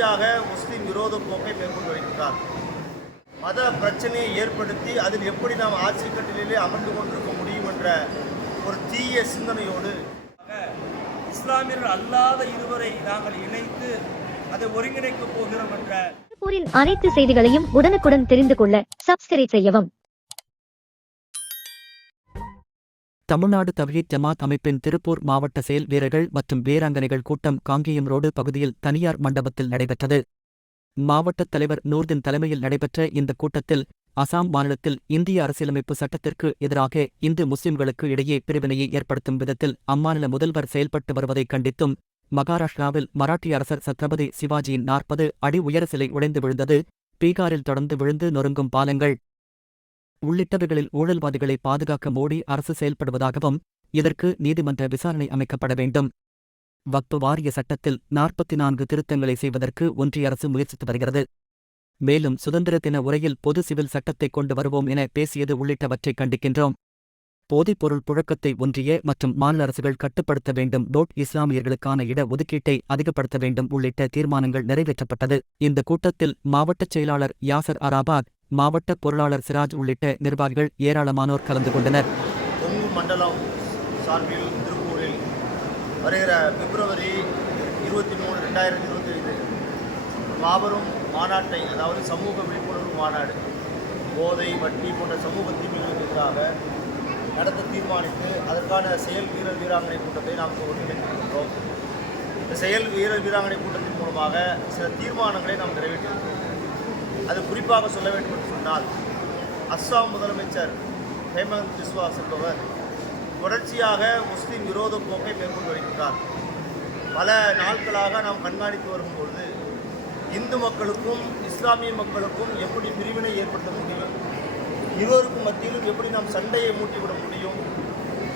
தொடர்ச்சியாக முஸ்லீம் விரோத போக்கை மேற்கொண்டு வருகின்றார் மத பிரச்சனையை ஏற்படுத்தி அதில் எப்படி நாம் ஆட்சி கட்டிலே அமர்ந்து கொண்டிருக்க முடியும் என்ற ஒரு தீய சிந்தனையோடு இஸ்லாமியர்கள் அல்லாத இருவரை நாங்கள் இணைத்து அதை ஒருங்கிணைக்கப் போகிறோம் என்ற அனைத்து செய்திகளையும் உடனுக்குடன் தெரிந்து கொள்ள சப்ஸ்கிரைப் செய்யவும். தமிழ்நாடு தவ்ஹீத் ஜமாத் அமைப்பின் திருப்பூர் மாவட்ட செயல் வீரர்கள் மற்றும் வீராங்கனைகள் கூட்டம் காங்கேயம் ரோடு பகுதியில் தனியார் மண்டபத்தில் நடைபெற்றது. மாவட்டத் தலைவர் நூர்தின் தலைமையில் நடைபெற்ற இந்த கூட்டத்தில் அசாம் மாநிலத்தில் இந்திய அரசியலமைப்பு சட்டத்திற்கு எதிராக இந்து முஸ்லிம்களுக்கு இடையே பிரிவினையை ஏற்படுத்தும் விதத்தில் அம்மாநில முதல்வர் செயல்பட்டு வருவதை கண்டித்தும் மகாராஷ்டிராவில் மராட்டிய அரசர் சத்ரபதி சிவாஜியின் நாற்பது அடி உயர சிலை உடைந்து விழுந்தது. பீகாரில் தொடர்ந்து விழுந்து நொறுங்கும் பாலங்கள் உள்ளிட்டவைகளில் ஊழல்வாதிகளை பாதுகாக்க மோடி அரசு செயல்படுவதாகவும் இதற்கு நீதிமன்ற விசாரணை அமைக்கப்பட வேண்டும். வக்பு வாரிய சட்டத்தில் நாற்பத்தி நான்கு திருத்தங்களை செய்வதற்கு ஒன்றிய அரசு முயற்சித்து வருகிறது. மேலும் சுதந்திர தின உரையில் பொது சிவில் சட்டத்தை கொண்டு வருவோம் என பேசியது உள்ளிட்டவற்றை கண்டிக்கின்றோம். போதைப்பொருள் புழக்கத்தை ஒன்றிய மற்றும் மாநில அரசுகள் கட்டுப்படுத்த வேண்டும். டோட் இஸ்லாமியர்களுக்கான இட ஒதுக்கீட்டை அதிகப்படுத்த வேண்டும் உள்ளிட்ட தீர்மானங்கள் நிறைவேற்றப்பட்டது. இந்த கூட்டத்தில் மாவட்டச் செயலாளர் யாசர் அராபாத் மாவட்ட பொருளாளர் சிராஜ் உள்ளிட்ட நிர்வாகிகள் ஏராளமானோர் கலந்து கொண்டனர். கொங்கு மண்டலம் சார்பில் திருப்பூரில் வருகிற பிப்ரவரி இருபத்தி மூணு ரெண்டாயிரத்தி இருபத்தி ஐந்து மாபெரும் மாநாட்டை அதாவது சமூக விழிப்புணர்வு மாநாடு போதை வட்டி போன்ற சமூக தீமைகளுக்கு எதிராக நடத்த தீர்மானித்து அதற்கான செயல் வீரர் வீராங்கனை கூட்டத்தை நாம் ஒருங்கிணைத்திருக்கிறோம். இந்த செயல் வீரர் வீராங்கனை கூட்டத்தின் மூலமாக சில தீர்மானங்களை நாம் நிறைவேற்றியிருக்கிறோம். அது குறிப்பாக சொல்ல வேண்டும் என்று சொன்னால் அஸ்ஸாம் முதலமைச்சர் ஹேமந்த் பிஸ்வாஸ் என்பவர் தொடர்ச்சியாக முஸ்லீம் விரோத போக்கை மேற்கொண்டு வருகின்றார் பல நாட்களாக நாம் கண்காணித்து வரும்பொழுது இந்து மக்களுக்கும் இஸ்லாமிய மக்களுக்கும் எப்படி பிரிவினை ஏற்படுத்த முடியும்? இருவருக்கும் மத்தியிலும் எப்படி நாம் சண்டையை மூட்டிவிட முடியும்?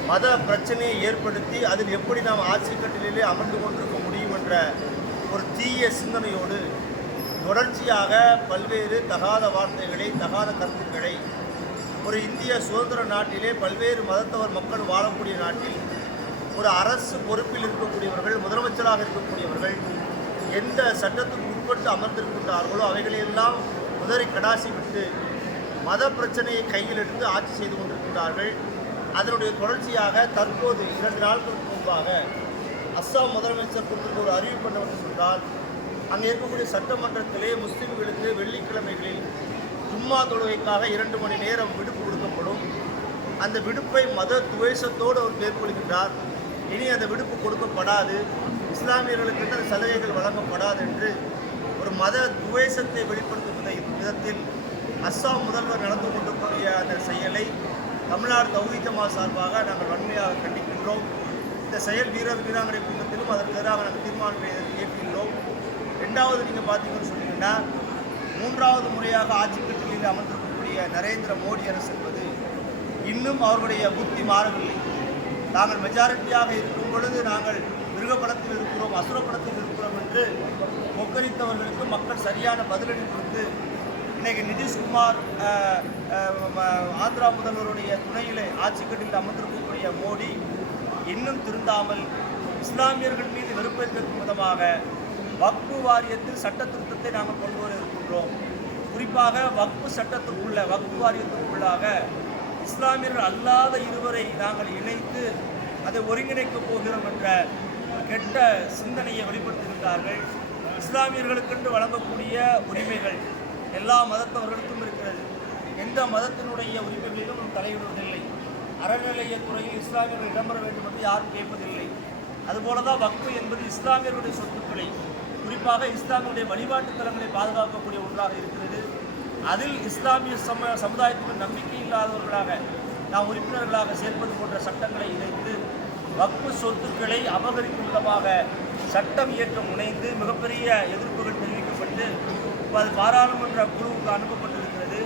மத பிரச்சனையை ஏற்படுத்தி அதில் எப்படி நாம் ஆட்சி கட்டிலே அமர்ந்து கொண்டிருக்க முடியும் என்ற ஒரு தீய சிந்தனையோடு தொடர்ச்சியாக பல்வேறு தகாத வார்த்தைகளை தகாத கருத்துக்களை ஒரு இந்திய சுதந்திர நாட்டிலே பல்வேறு மதத்தவர் மக்கள் வாழக்கூடிய நாட்டில் ஒரு அரசு பொறுப்பில் இருக்கக்கூடியவர்கள் முதலமைச்சராக இருக்கக்கூடியவர்கள் எந்த சட்டத்துக்கு உட்பட்டு அமர்ந்திருக்கின்றார்களோ அவைகளையெல்லாம் முதலை கடாசி விட்டு மத பிரச்சனையை கையில் எடுத்து ஆட்சி செய்து கொண்டிருக்கின்றார்கள். அதனுடைய தொடர்ச்சியாக தற்போது இரண்டு நாட்களுக்கு முன்பாக அஸ்ஸாம் முதலமைச்சர் கொடுத்திருக்க ஒரு அறிவிப்பு என்னவென்று சொன்னால் அங்கே இருக்கக்கூடிய சட்டமன்றத்திலே முஸ்லீம்களுக்கு வெள்ளிக்கிழமைகளில் ஜும்மா தொழுகைக்காக இரண்டு மணி நேரம் விடுப்பு கொடுக்கப்படும். அந்த விடுப்பை மத துவேஷத்தோடு அவர் மேற்கொள்கின்றார். இனி அந்த விடுப்பு கொடுக்கப்படாது. இஸ்லாமியர்களுக்கு அந்த சலுகைகள் வழங்கப்படாது என்று ஒரு மத துவேஷத்தை வெளிப்படுத்தும் விதத்தில் அஸ்ஸாம் முதல்வர் நடந்து கொண்டிருக்கூடிய அந்த செயலை தமிழ்நாடு தௌஹிஜமா சார்பாக நாங்கள் வன்மையாக கண்டிக்கின்றோம். இந்த செயல் வீரர் வீராங்கனை கூட்டத்திலும் அதற்கு எதிராக நாங்கள் தீர்மானங்களை ஏற்கின்றோம். ரெண்டாவது நீங்கள் பார்த்தீங்கன்னு சொன்னீங்கன்னா மூன்றாவது முறையாக ஆட்சி கட்டிலில் அமர்ந்திருக்கக்கூடிய நரேந்திர மோடி அரசு என்பது இன்னும் அவர்களுடைய புத்தி மாறவில்லை. நாங்கள் மெஜாரிட்டியாக இருக்கும் பொழுது நாங்கள் மிருகப்படத்தில் இருக்கிறோம் அசுரப்படத்தில் இருக்கிறோம் என்று கொக்கரித்தவர்களுக்கு மக்கள் சரியான பதிலடி கொடுத்து இன்றைக்கு நிதிஷ்குமார் ஆந்திரா முதல்வருடைய துணையிலே ஆட்சி கட்டில் அமர்ந்திருக்கக்கூடிய மோடி இன்னும் திருந்தாமல் இஸ்லாமியர்கள் மீது வெறுப்பேற்கும் விதமாக வக்பு வாரியத்தில் சட்ட திருத்தத்தை நாங்கள் கொண்டு வர இருக்கின்றோம். குறிப்பாக வக்பு சட்டத்திற்குள்ள வக்பு வாரியத்திற்குள்ளாக இஸ்லாமியர்கள் அல்லாத இருவரை நாங்கள் இணைத்து அதை ஒருங்கிணைக்கப் போகிறோம் என்ற கெட்ட சிந்தனையை வெளிப்படுத்தியிருக்கிறார்கள். இஸ்லாமியர்களுக்கென்று வழங்கக்கூடிய உரிமைகள் எல்லா மதத்தவர்களுக்கும் இருக்கிறது. எந்த மதத்தினுடைய உரிமைகளிலும் தலையிடுவதில்லை. அறநிலையத்துறையில் இஸ்லாமியர்கள் இடம்பெற வேண்டும் என்று யாரும் கேட்பதில்லை. அதுபோல தான் வக்பு என்பது இஸ்லாமியர்களுடைய சொத்துக்களை குறிப்பாக இஸ்லாமியுடைய வழிபாட்டு தலங்களை பாதுகாக்கக்கூடிய ஒன்றாக இருக்கிறது. அதில் இஸ்லாமிய சம சமுதாயத்துக்கு நம்பிக்கை இல்லாதவர்களாக நாம் உறுப்பினர்களாக சேர்ப்பது போன்ற சட்டங்களை இணைத்து வக்பு சொத்துக்களை அபகரிக்கும் விதமாக சட்டம் இயற்றம் முனைந்து மிகப்பெரிய எதிர்ப்புகள் தெரிவிக்கப்பட்டு இப்போ அது பாராளுமன்ற குழுவுக்கு அனுப்பப்பட்டிருக்கிறது.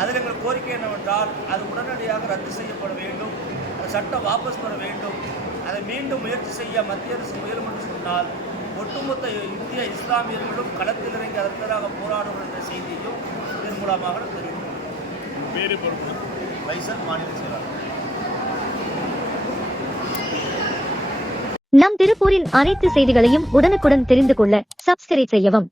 அதில் எங்கள் கோரிக்கை என்னவென்றால் அது உடனடியாக ரத்து செய்யப்பட வேண்டும் அந்த சட்டம் வாபஸ் பெற வேண்டும். அதை மீண்டும் முயற்சி செய்ய மத்திய அரசு முயலும் என்று சொன்னால் ஒட்டுமொத்த இந்திய இஸ்லாமியர்களும் களத்தில் இறங்கி அதற்காக போராடும் என்ற செய்தியையும் இதன் மூலமாக பேரு பொறுப்பு வைசல் மாநில செயலாளர். நம் திருப்பூரின் அனைத்து செய்திகளையும் உடனுக்குடன் தெரிந்து கொள்ள சப்ஸ்கிரைப் செய்யவும்.